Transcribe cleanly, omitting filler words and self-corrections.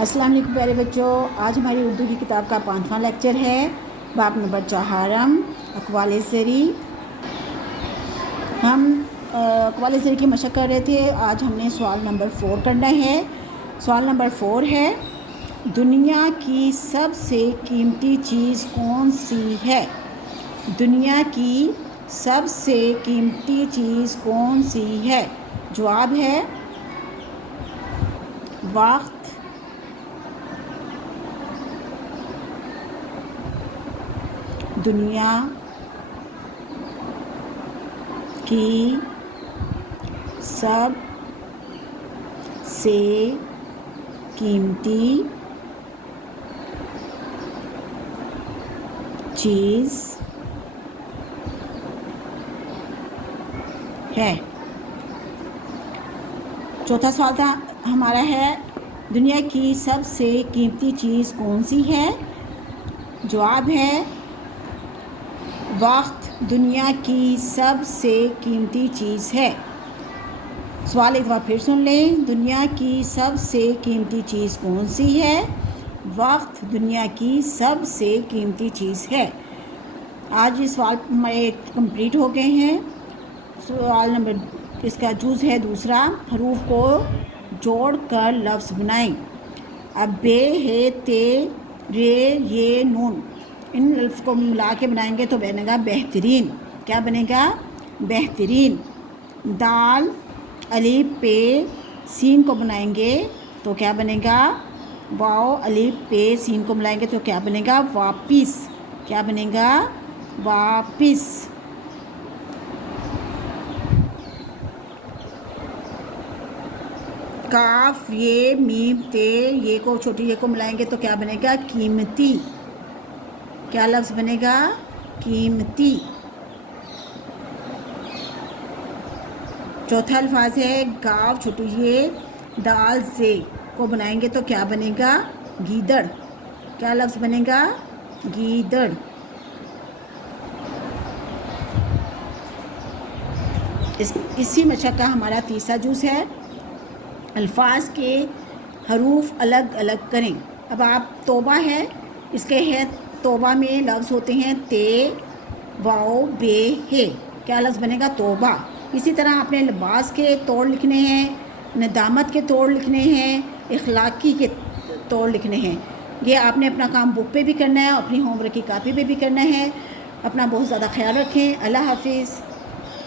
अस्सलाम वालेकुम प्यारे बच्चों, आज हमारी उर्दू की किताब का 5वां लेक्चर है। बाब नंबर 4 अक़वाल ज़री। हम अक़वाल ज़री की मशक़ कर रहे थे। आज हमने सवाल नंबर 4 करना है। सवाल नंबर 4 है, दुनिया की सबसे कीमती चीज़ कौन सी है? दुनिया की सबसे कीमती चीज़ कौन सी है? जवाब है वक्त, दुनिया की सब से कीमती चीज़ है। चौथा सवाल था हमारा है, दुनिया की सबसे कीमती चीज़ कौन सी है? जवाब है वक्त दुनिया की सबसे कीमती चीज़ है। सवाल एक बार फिर सुन लें, दुनिया की सबसे कीमती चीज़ कौन सी है? वक्त दुनिया की सबसे कीमती चीज़ है। आज ये सवाल हमारे कंप्लीट हो गए हैं। सवाल नंबर इसका जूज़ है दूसरा, हरूफ को जोड़ कर लफ्ज़ बनाएं। अब बे, हे, ते, रे, ये, नून, इन लफ्ज़ को मिला के बनाएंगे तो बनेगा बेहतरीन। क्या बनेगा? बेहतरीन। दाल, अलीफ, पे, सीन को बनाएंगे तो क्या बनेगा? वाओ, अलीफ, पे, सीन को मिलाएंगे तो क्या बनेगा? वापिस। क्या बनेगा? वापिस। काफ, ये, मीम, ते, ये को छोटी ये को मिलाएंगे तो क्या बनेगा? कीमती। क्या लफ्ज़ बनेगा? कीमती। चौथा अल्फाज है गाव, छोटी ये, दाल, से को बनाएंगे तो क्या बनेगा? गीदड़। क्या लफ्ज़ बनेगा? गीदड़। इसी मशक़ का हमारा तीसरा जूज़ है, अल्फाज के हरूफ अलग अलग करें। अब आप तौबा है, इसके है तौबा में लफ्ज़ होते हैं ते, वाओ, बे, हे। क्या लफ्ज़ बनेगा? तौबा। इसी तरह आपने लिबास के तोड़ लिखने हैं, नदामत के तोड़ लिखने हैं, इखलाकी के तोड़ लिखने हैं। ये आपने अपना काम बुक पे भी करना है, अपनी होमवर्क की कापी पे भी करना है। अपना बहुत ज़्यादा ख्याल रखें। अल्लाह हाफिज़।